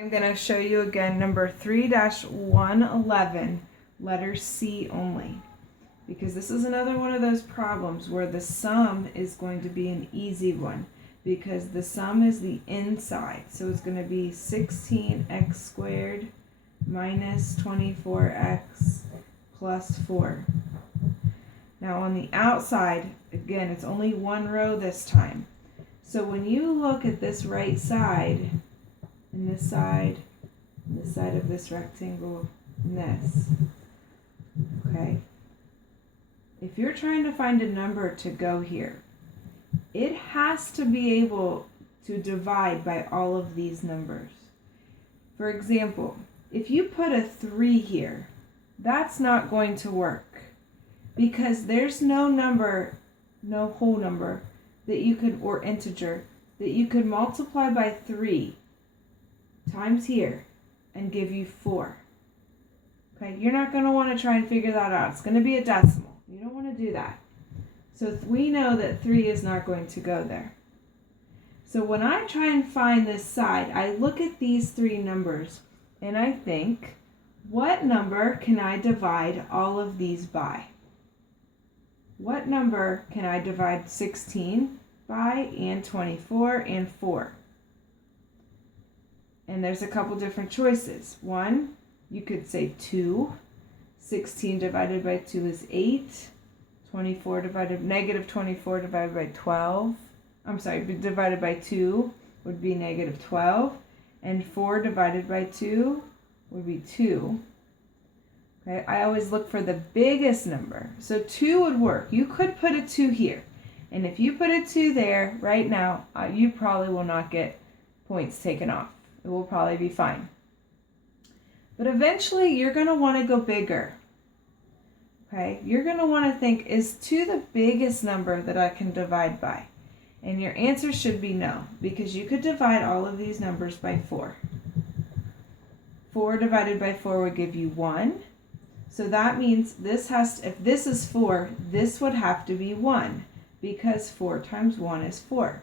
I'm going to show you again number 3-111, letter C only, because this is another one of those problems where the sum is going to be an easy one because the sum is the inside. So it's going to be 16x squared minus 24x plus 4. Now on the outside, again, it's only one row this time. So when you look at this right side, and this side of this rectangle, and this, okay? If you're trying to find a number to go here, it has to be able to divide by all of these numbers. For example, if you put a 3 here, that's not going to work because there's no number, no whole number that you could, or integer, that you could multiply by 3 times here and give you 4. Okay, you're not going to want to try and figure that out. It's going to be a decimal. You don't want to do that. So we know that 3 is not going to go there. So when I try and find this side, I look at these 3 numbers and I think, what number can I divide all of these by? What number can I divide 16 by, and 24 and 4? And there's a couple different choices. One, you could say 2. 16 divided by 2 is 8. Negative 24 divided by 12. Divided by 2 would be negative 12. And 4 divided by 2 would be 2. Okay, I always look for the biggest number. So 2 would work. You could put a 2 here. And if you put a 2 there right now, you probably will not get points taken off. It will probably be fine. But eventually you're going to want to go bigger. Okay, you're going to want to think, is 2 the biggest number that I can divide by? And your answer should be no, because you could divide all of these numbers by 4. 4 divided by 4 would give you 1. So that means if this is 4, this would have to be 1, because 4 times 1 is 4.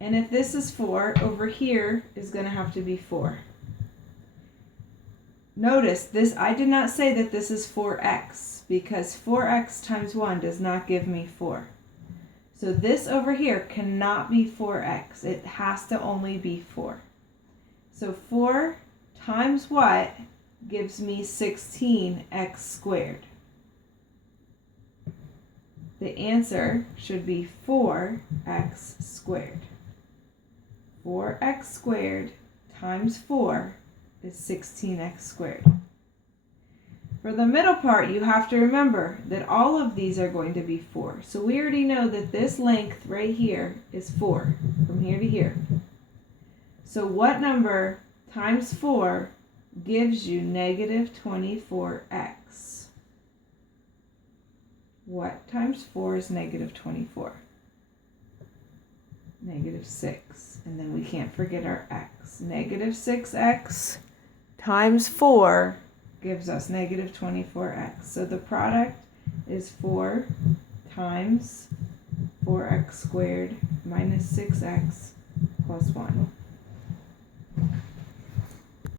And if this is 4, over here is going to have to be 4. Notice this, I did not say that this is 4x, because 4x times 1 does not give me 4. So this over here cannot be 4x. It has to only be 4. So 4 times what gives me 16x squared? The answer should be 4x squared. 4x squared times 4 is 16x squared. For the middle part, you have to remember that all of these are going to be 4. So we already know that this length right here is 4, from here to here. So what number times 4 gives you negative 24x? What times 4 is negative 24? Negative 6. And then we can't forget our x. Negative 6x times 4 gives us negative 24x. So the product is 4 times 4x squared minus 6x plus 1.